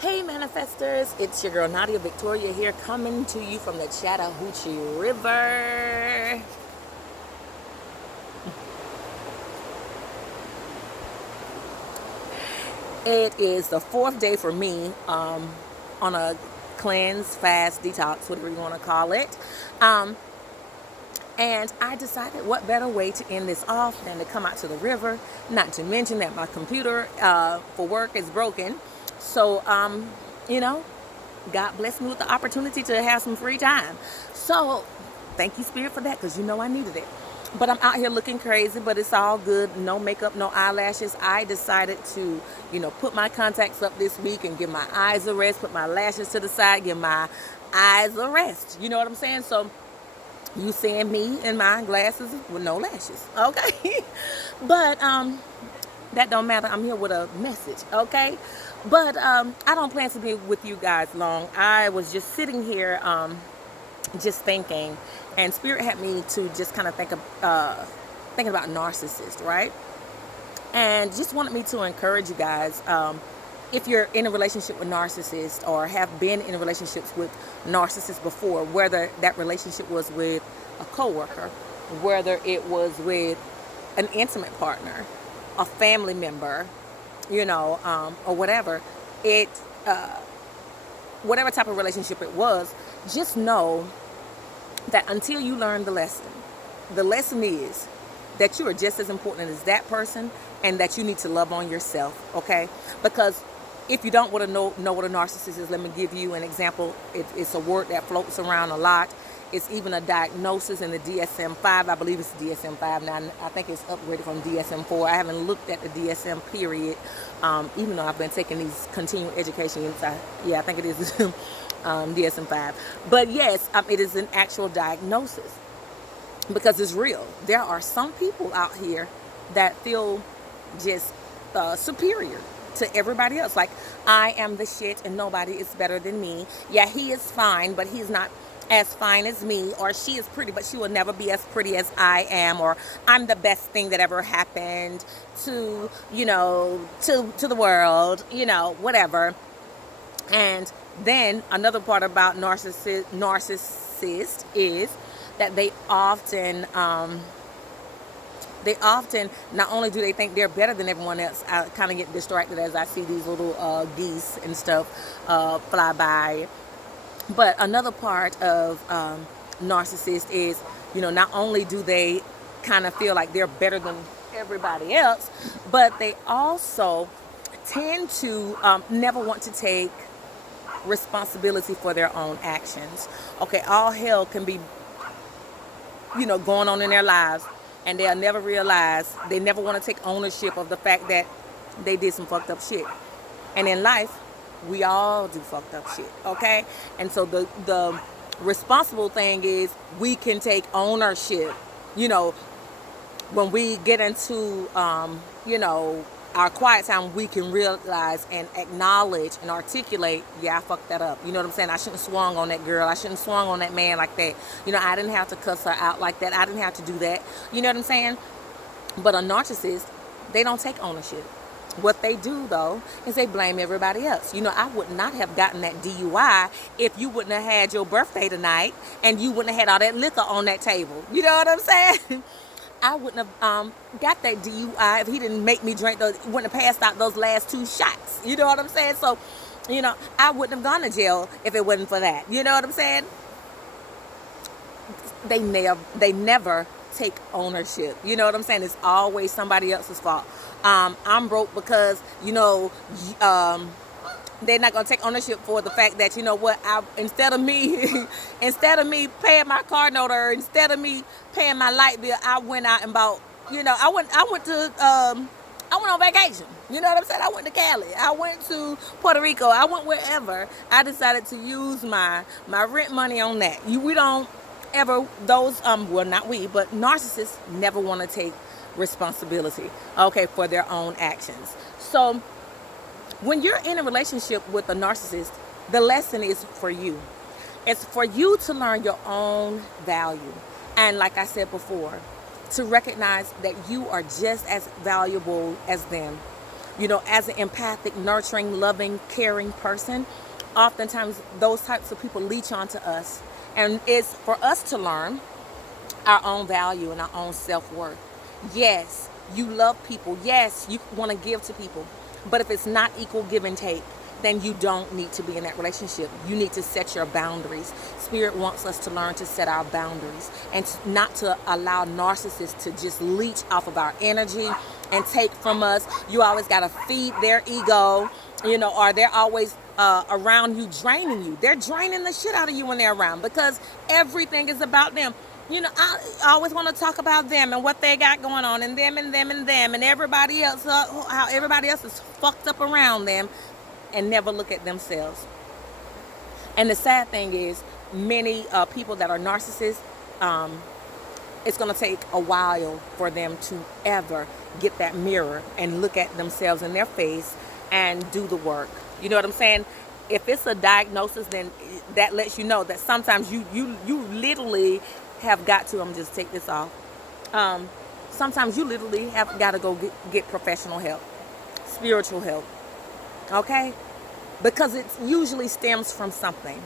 Hey manifestors, it's your girl Nadia Victoria here, coming to you from the Chattahoochee River. It is the fourth day for me on a cleanse, fast, detox, whatever you want to call it. And I decided what better way to end this off than to come out to the river, not to mention that my computer for work is broken. So, you know, God blessed me with the opportunity to have some free time. So thank you, Spirit, for that, because you know I needed it. But I'm out here looking crazy, but it's all good. No makeup, no eyelashes. I decided to, put my contacts up this week and give my eyes a rest, put my lashes to the side, give my eyes a rest. You know what I'm saying? So you seeing me in my glasses with no lashes, okay? But that don't matter. I'm here with a message, okay? But I don't plan to be with you guys long. I was just sitting here just thinking, and Spirit had me to just kind of thinking about narcissists, right? And just wanted me to encourage you guys, if you're in a relationship with narcissists or have been in relationships with narcissists before, whether that relationship was with a coworker, whether it was with an intimate partner, a family member, or whatever, whatever type of relationship it was, just know that until you learn the lesson is that you are just as important as that person, and that you need to love on yourself, okay? Because if you don't want to know what a narcissist is, let me give you an example. It's a word that floats around a lot. It's even a diagnosis in the DSM-5. I believe it's DSM-5 now. I think it's upgraded from DSM-4. I haven't looked at the DSM period, even though I've been taking these continuing education units. I think it is DSM-5. But yes, it is an actual diagnosis because it's real. There are some people out here that feel just superior to everybody else. Like, I am the shit and nobody is better than me. Yeah, he is fine, but he's not as fine as me. Or she is pretty, but she will never be as pretty as I am. Or I'm the best thing that ever happened to the world, whatever. And then another part about narcissist is that they often not only do they think they're better than everyone else. I kind of get distracted as I see these little geese and stuff fly by. But another part of narcissist is, not only do they kind of feel like they're better than everybody else, but they also tend to never want to take responsibility for their own actions. Okay, all hell can be, going on in their lives, and they'll never realize, they never want to take ownership of the fact that they did some fucked up shit. And in life, we all do fucked up shit, okay? And so the responsible thing is we can take ownership. When we get into, our quiet time, we can realize and acknowledge and articulate, yeah, I fucked that up. You know what I'm saying? I shouldn't have swung on that girl. I shouldn't have swung on that man like that. I didn't have to cuss her out like that. I didn't have to do that. You know what I'm saying? But a narcissist, they don't take ownership. What they do, though, is they blame everybody else. I would not have gotten that DUI if you wouldn't have had your birthday tonight and you wouldn't have had all that liquor on that table. You know what I'm saying? I wouldn't have got that DUI if he didn't make me drink wouldn't have passed out those last 2 shots. You know what I'm saying? So, I wouldn't have gone to jail if it wasn't for that. You know what I'm saying? They never take ownership. You know what I'm saying? It's always somebody else's fault. I'm broke because, they're not gonna take ownership for the fact that, instead of me paying my car note, or instead of me paying my light bill, I went out and bought, I went on vacation. You know what I'm saying? I went to Cali. I went to Puerto Rico. I went wherever. I decided to use my rent money on that. We don't ever, those not we, but narcissists never want to take responsibility, okay, for their own actions. So when you're in a relationship with a narcissist, the lesson is for you. It's for you to learn your own value. And like I said before, to recognize that you are just as valuable as them. as an empathic, nurturing, loving, caring person, oftentimes those types of people leech onto us. And it's for us to learn our own value and our own self-worth. Yes, you love people. Yes, you want to give to people. But if it's not equal give and take, then you don't need to be in that relationship. You need to set your boundaries. Spirit wants us to learn to set our boundaries and not to allow narcissists to just leech off of our energy and take from us. You always got to feed their ego, or they're always around you draining you. They're draining the shit out of you when they're around because everything is about them. I always want to talk about them and what they got going on and them and them and them and everybody else, how everybody else is fucked up around them, and never look at themselves. And the sad thing is, many people that are narcissists, it's going to take a while for them to ever get that mirror and look at themselves in their face and do the work. You know what I'm saying? If it's a diagnosis, then that lets you know that sometimes you literally have got to, I'm just take this off. Sometimes you literally have got to go get professional help, spiritual help. Okay? Because it usually stems from something.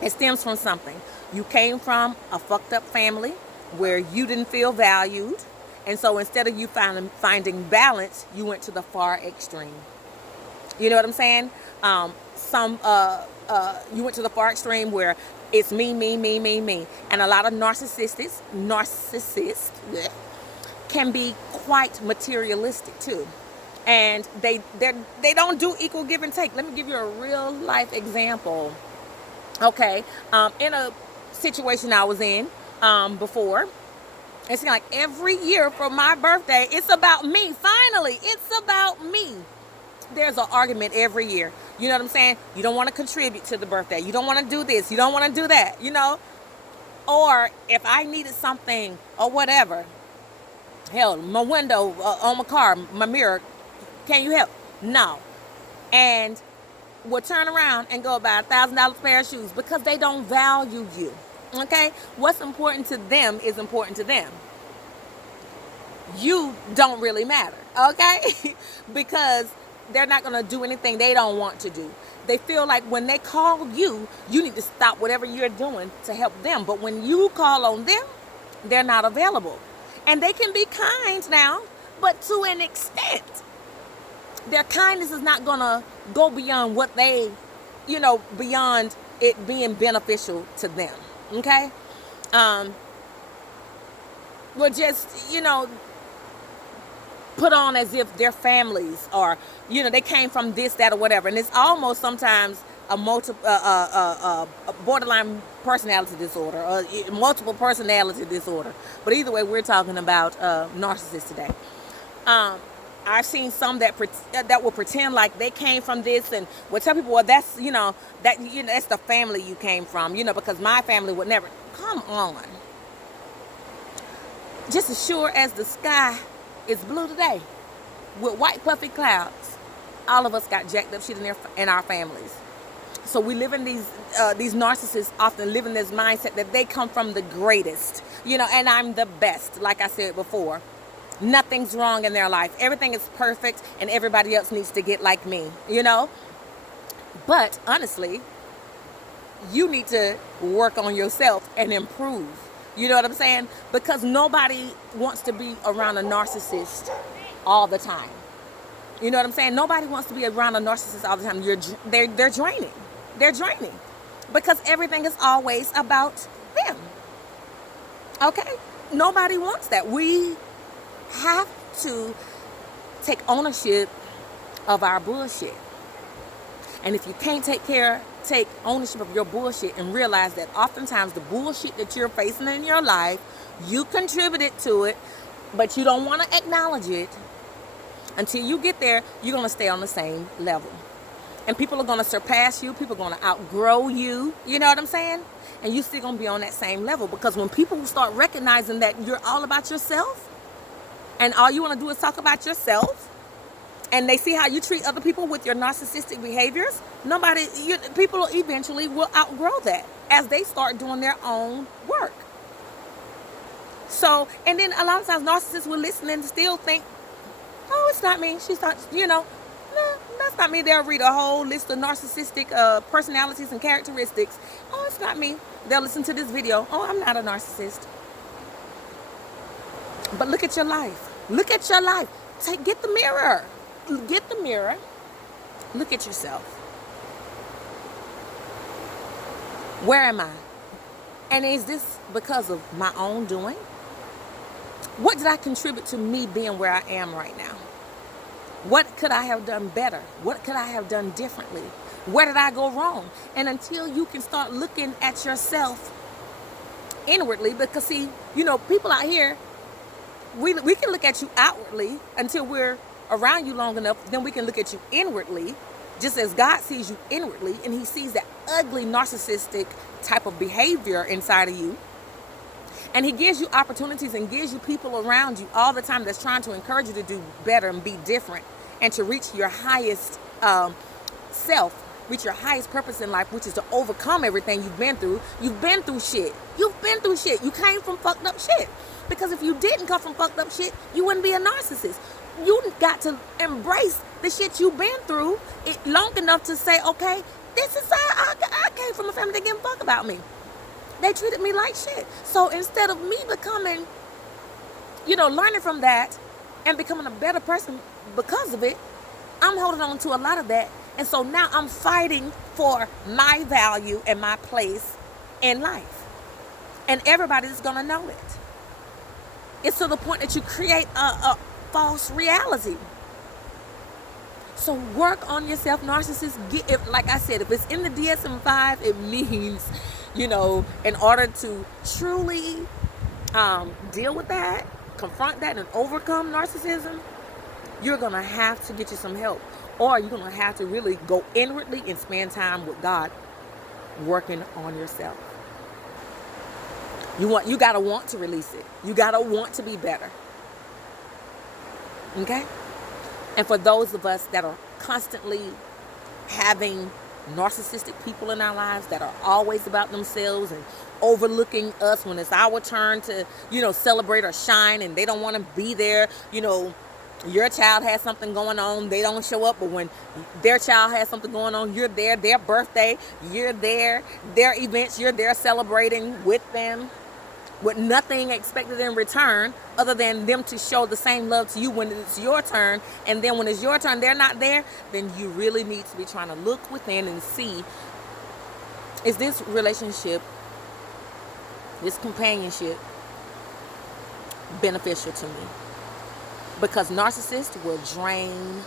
It stems from something. You came from a fucked up family where you didn't feel valued. And so instead of you finding balance, you went to the far extreme. You know what I'm saying? You went to the far extreme where it's me. And a lot of narcissists can be quite materialistic too. And they don't do equal give and take. Let me give you a real life example. Okay, in a situation I was in before, it seemed like every year for my birthday, it's about me. Finally, it's about me. There's an argument every year. You know what I'm saying? You don't want to contribute to the birthday. You don't want to do this. You don't want to do that. Or if I needed something or whatever, hell, my window on my car, my mirror, can you help? No. And will turn around and go buy $1,000 pair of shoes because they don't value you. Okay? What's important to them is important to them. You don't really matter. Okay? Because they're not going to do anything they don't want to do. They feel like when they call you, you need to stop whatever you're doing to help them. But when you call on them, they're not available. And they can be kind now, but to an extent. Their kindness is not going to go beyond what they, beyond it being beneficial to them. Okay? Well, just, put on as if their families are, they came from this, that, or whatever. And it's almost sometimes a borderline personality disorder, or multiple personality disorder. But either way, we're talking about narcissists today. I've seen some that will pretend like they came from this and will tell people, well, that's, that's the family you came from, because my family would never. Come on. Just as sure as the sky is blue today with white puffy clouds, all of us got jacked up shit in our families. So we live in these narcissists often live in this mindset that they come from the greatest, and I'm the best, like I said before. Nothing's wrong in their life. Everything is perfect and everybody else needs to get like me, But honestly, you need to work on yourself and improve. You know what I'm saying? Because nobody wants to be around a narcissist all the time. You know what I'm saying? Nobody wants to be around a narcissist all the time. They're draining. They're draining. Because everything is always about them. Okay? Nobody wants that. We have to take ownership of our bullshit. And if you can't take ownership of your bullshit and realize that oftentimes the bullshit that you're facing in your life, you contributed to it, but you don't want to acknowledge it, until you get there, you're going to stay on the same level. And people are going to surpass you. People are going to outgrow you. You know what I'm saying? And you're still going to be on that same level. Because when people start recognizing that you're all about yourself, and all you want to do is talk about yourself, and they see how you treat other people with your narcissistic behaviors, people eventually will outgrow that as they start doing their own work. So, and then a lot of times narcissists will listen and still think, oh, that's not me. She's not, no, that's not me. They'll read a whole list of narcissistic personalities and characteristics. Oh, it's not me. They'll listen to this video. Oh, I'm not a narcissist. But look at your life. Look at your life. Get the mirror. Get the mirror. Look at yourself. Where am I? And is this because of my own doing? What did I contribute to me being where I am right now? What could I have done better? What could I have done differently? Where did I go wrong? And until you can start looking at yourself inwardly, because see, people out here, we can look at you outwardly until we're around you long enough, then we can look at you inwardly, just as God sees you inwardly, and he sees that ugly narcissistic type of behavior inside of you. And he gives you opportunities and gives you people around you all the time that's trying to encourage you to do better and be different and to reach your highest self, reach your highest purpose in life, which is to overcome everything you've been through. You've been through shit. You've been through shit. You came from fucked up shit. Because if you didn't come from fucked up shit, you wouldn't be a narcissist. You got to embrace the shit you've been through long enough to say, okay, this is how I came from a family that didn't fuck about me. They treated me like shit. So instead of me becoming, learning from that and becoming a better person because of it, I'm holding on to a lot of that. And so now I'm fighting for my value and my place in life. And everybody's going to know it. It's to the point that you create a false reality. So work on yourself, narcissists. Like I said, if it's in the DSM-5, it means, in order to truly deal with that, confront that, and overcome narcissism, you're going to have to get you some help. Or you're going to have to really go inwardly and spend time with God working on yourself. You got to want to release it. You got to want to be better. Okay? And for those of us that are constantly having narcissistic people in our lives that are always about themselves and overlooking us when it's our turn to, celebrate or shine, and they don't want to be there, your child has something going on, they don't show up, but when their child has something going on, you're there. Their birthday, you're there. Their events, you're there celebrating with them, with nothing expected in return other than them to show the same love to you when it's your turn. And then when it's your turn, they're not there. Then you really need to be trying to look within and see, is this relationship, this companionship beneficial to me? Because narcissists will drain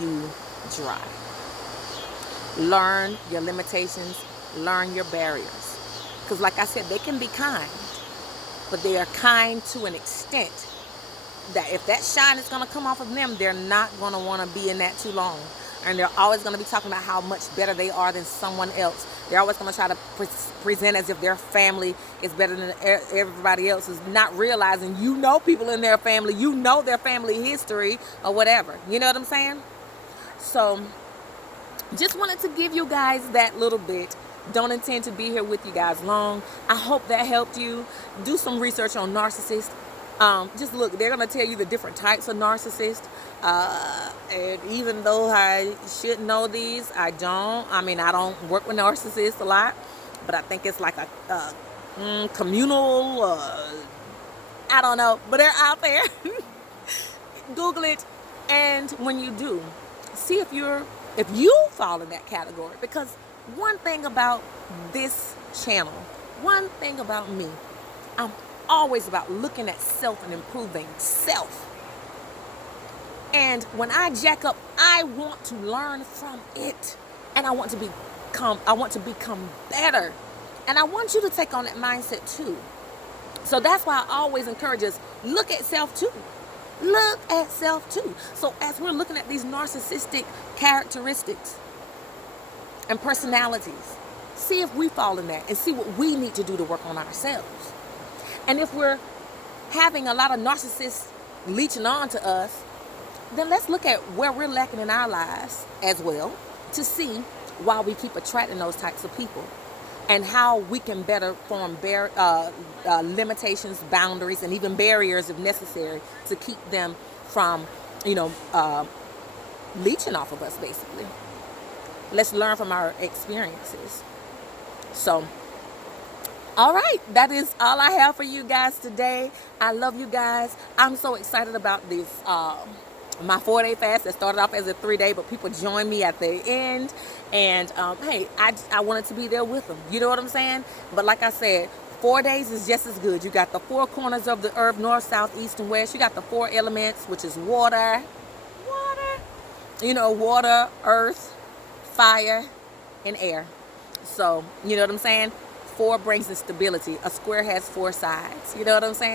you dry. Learn your limitations. Learn your barriers. Because like I said, they can be kind. But they are kind to an extent that if that shine is going to come off of them, they're not going to want to be in that too long. And they're always going to be talking about how much better they are than someone else. They're always going to try to present as if their family is better than everybody else's, not realizing people in their family, their family history or whatever. You know what I'm saying? So just wanted to give you guys that little bit. Don't intend to be here with you guys long. I hope that helped you. Do some research on narcissists. Just look, they're going to tell you the different types of narcissists. And even though I should know these, I don't. I don't work with narcissists a lot. But I think it's like a communal, I don't know. But they're out there. Google it. And when you do, see if you fall in that category. Because one thing about this channel, one thing about me, I'm always about looking at self and improving self. And when I jack up, I want to learn from it. And I want to become better. And I want you to take on that mindset too. So that's why I always encourage us, look at self too. Look at self too. So as we're looking at these narcissistic characteristics and personalities, see if we fall in that and see what we need to do to work on ourselves. And if we're having a lot of narcissists leeching on to us, then let's look at where we're lacking in our lives as well to see why we keep attracting those types of people and how we can better form limitations, boundaries, and even barriers if necessary to keep them from you know, leeching off of us, basically. Let's learn from our experiences. So, all right, that is all I have for you guys today. I love you guys. I'm so excited about this. My 4-day fast that started off as a 3-day, but people joined me at the end. And hey, I wanted to be there with them. You know what I'm saying? But like I said, 4 days is just as good. You got the 4 corners of the earth, north, south, east, and west. You got the 4 elements, which is water, water, earth, fire, and air. So, you know what I'm saying? 4 brings in stability. A square has 4 sides. You know what I'm saying?